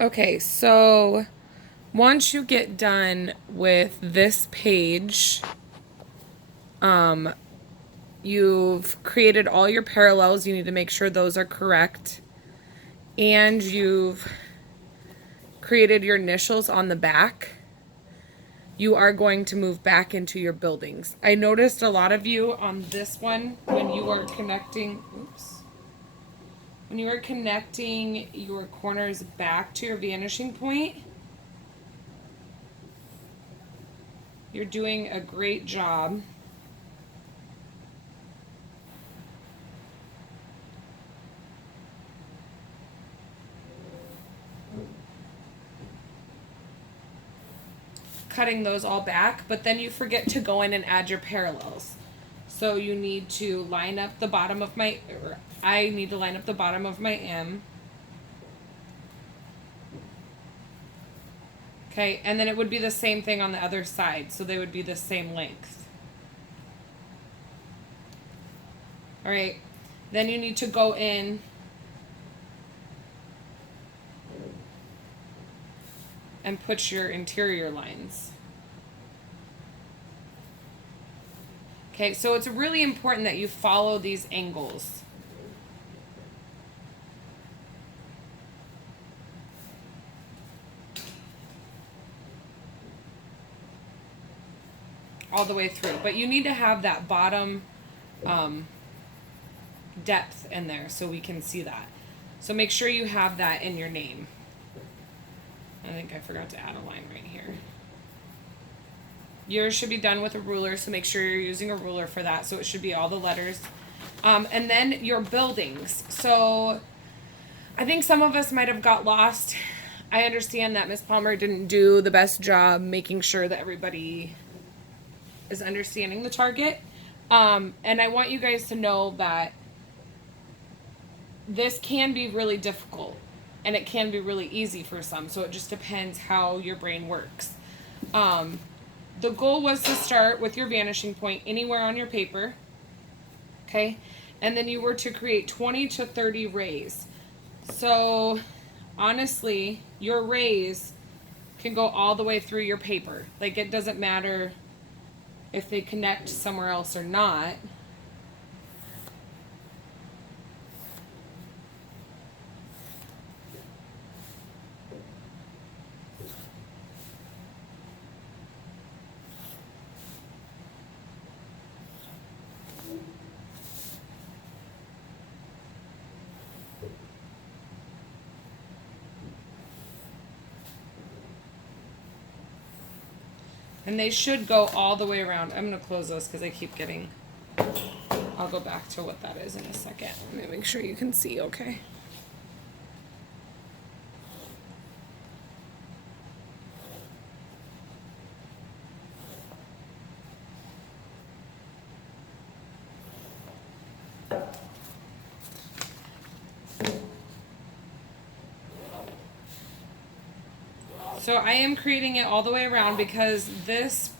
Okay, so once you get done with this page, you've created all your parallels. You need to make sure those are correct. And you've created your initials on the back. You are going to move back into your buildings. I noticed a lot of you on this one when you were connecting, when you were connecting your corners back to your vanishing point. You're doing a great job. Cutting those all back, but then you forget to go in and add your parallels. So you need to line up the bottom of my, or I need to line up the bottom of my M. Okay, and then it would be the same thing on the other side, so they would be the same length. All right, then you need to go in and put your interior lines. Okay, so it's really important that you follow these angles. All the way through, but you need to have that bottom depth in there so we can see that. So make sure you have that in your name. I think I forgot to add a line right here. Yours should be done with a ruler, so make sure you're using a ruler for that. So it should be all the letters. And then your buildings. So I think some of us might have got lost. I understand that Miss Palmer didn't do the best job making sure that everybody is understanding the target. And I want you guys to know that this can be really difficult and it can be really easy for some. So it just depends how your brain works. The goal was to start with your vanishing point anywhere on your paper. Okay. And then you were to create 20 to 30 rays. So honestly, your rays can go all the way through your paper. Like it doesn't matter if they connect somewhere else or not. And they should go all the way around. I'm going to close this because I keep getting... I'll go back to what that is in a second. Let me make sure you can see, okay? So I am creating it all the way around because this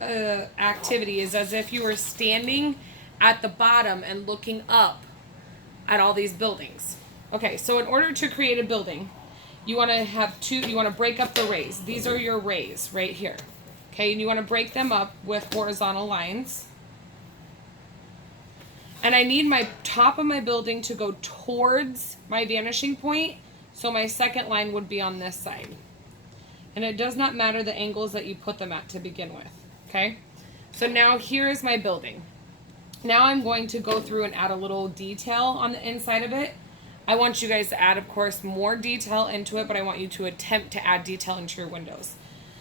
activity is as if you were standing at the bottom and looking up at all these buildings. Okay, so in order to create a building, you want to have you want to break up the rays. These are your rays right here. Okay, and you want to break them up with horizontal lines. And I need my top of my building to go towards my vanishing point, so my second line would be on this side. And it does not matter the angles that you put them at to begin with, okay? So now here is my building. Now I'm going to go through and add a little detail on the inside of it. I want you guys to add, of course, more detail into it, but I want you to attempt to add detail into your windows.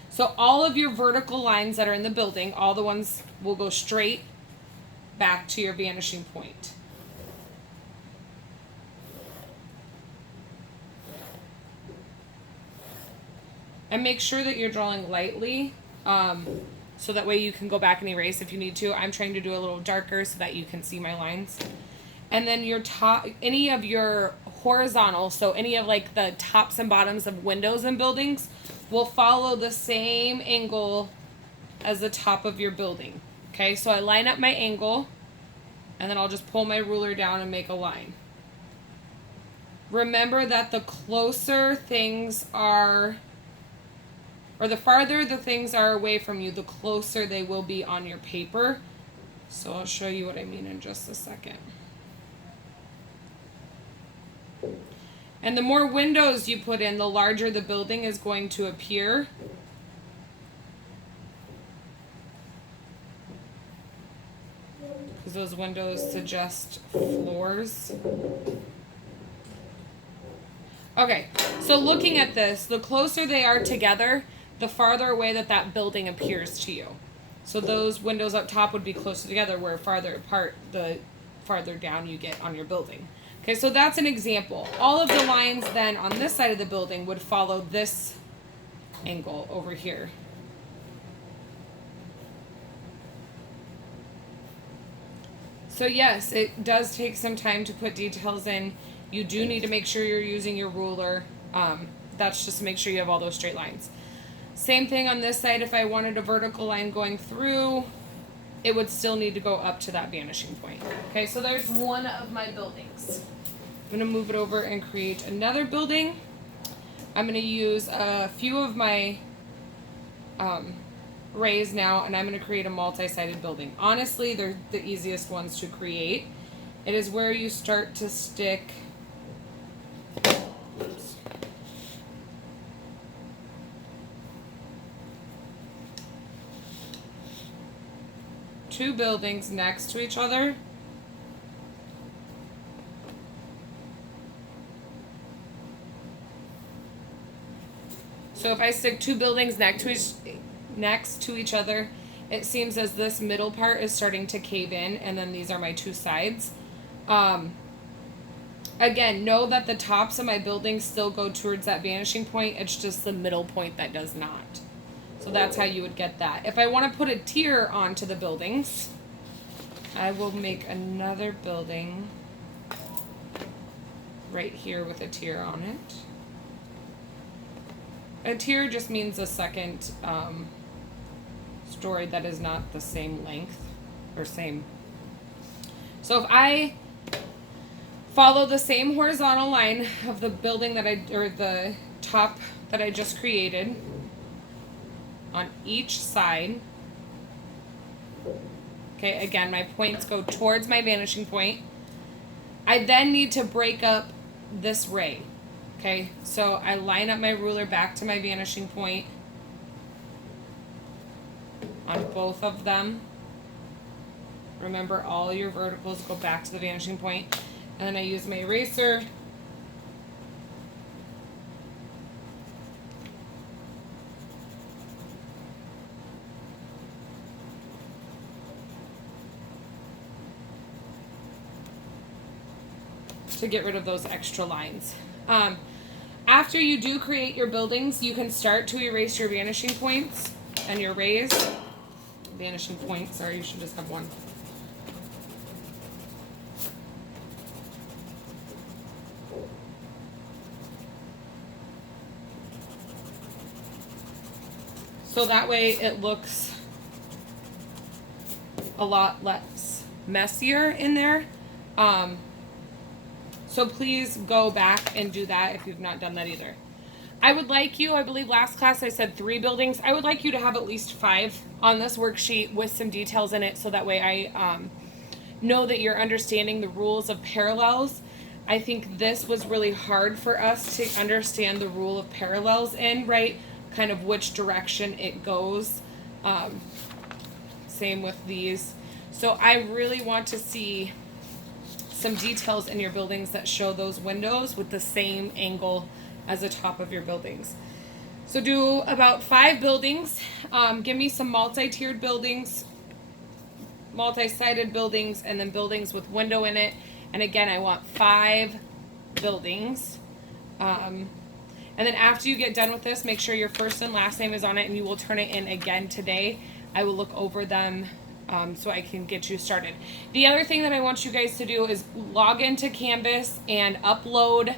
So all of your vertical lines that are in the building, all the ones will go straight back to your vanishing point. And make sure that you're drawing lightly, so that way you can go back and erase if you need to. I'm trying to do a little darker so that you can see my lines. And then your top, any of your horizontal, so any of like the tops and bottoms of windows and buildings will follow the same angle as the top of your building. Okay, so I line up my angle, and then I'll just pull my ruler down and make a line. remember that the closer things are, or the farther the things are away from you, the closer they will be on your paper. So I'll show you what I mean in just a second. And the more windows you put in, the larger the building is going to appear. Because those windows suggest floors. Okay, so looking at this, the closer they are together, the farther away that building appears to you. So those windows up top would be closer together, where farther apart, the farther down you get on your building. Okay, so that's an example. All of the lines then on this side of the building would follow this angle over here. So yes, it does take some time to put details in. You do need to make sure you're using your ruler. That's just to make sure you have all those straight lines. Same thing on this side. If I wanted a vertical line going through, it would still need to go up to that vanishing point. Okay, so there's one of my buildings. I'm going to move it over and create another building. I'm going to use a few of my rays now, and I'm going to create a multi-sided building. Honestly, they're the easiest ones to create. It is where you start to stick two buildings next to each other. So if I stick two buildings next to each other, it seems as this middle part is starting to cave in, and then these are my two sides. Again, know that the tops of my buildings still go towards that vanishing point. It's just the middle point that does not. So that's how you would get that. If I want to put a tier onto the buildings, I will make another building right here with a tier on it. A tier just means a second story that is not the same length or same. So if I follow the same horizontal line of the building or the top that I just created on each side. Okay, again, my points go towards my vanishing point. I then need to break up this ray. Okay, so I line up my ruler back to my vanishing point on both of them. Remember, all your verticals go back to the vanishing point. And then I use my eraser to get rid of those extra lines. After you do create your buildings, you can start to erase your vanishing points and your rays. Vanishing point, sorry, you should just have one. So that way it looks a lot less messier in there. So please go back and do that if you've not done that either. I would like you, I believe last class I said 3 buildings. I would like you to have at least 5 on this worksheet with some details in it, so that way I know that you're understanding the rules of parallels. I think this was really hard for us to understand the rule of parallels in, right? Kind of which direction it goes. Same with these. So I really want to see some details in your buildings that show those windows with the same angle as the top of your buildings. So do about 5 buildings. Give me some multi-tiered buildings, multi-sided buildings, and then buildings with window in it. And again, I want 5 buildings. And then after you get done with this, make sure your first and last name is on it, and you will turn it in again today. I will look over them so I can get you started. The other thing that I want you guys to do is log into Canvas and upload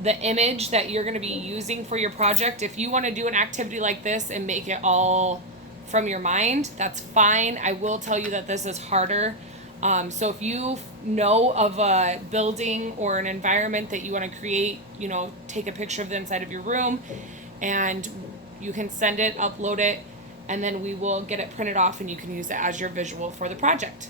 the image that you're going to be using for your project. If you want to do an activity like this and make it all from your mind, that's fine. I will tell you that this is harder So if you know of a building or an environment that you want to create, take a picture of the inside of your room, and you can send it, upload it, and then we will get it printed off and you can use it as your visual for the project.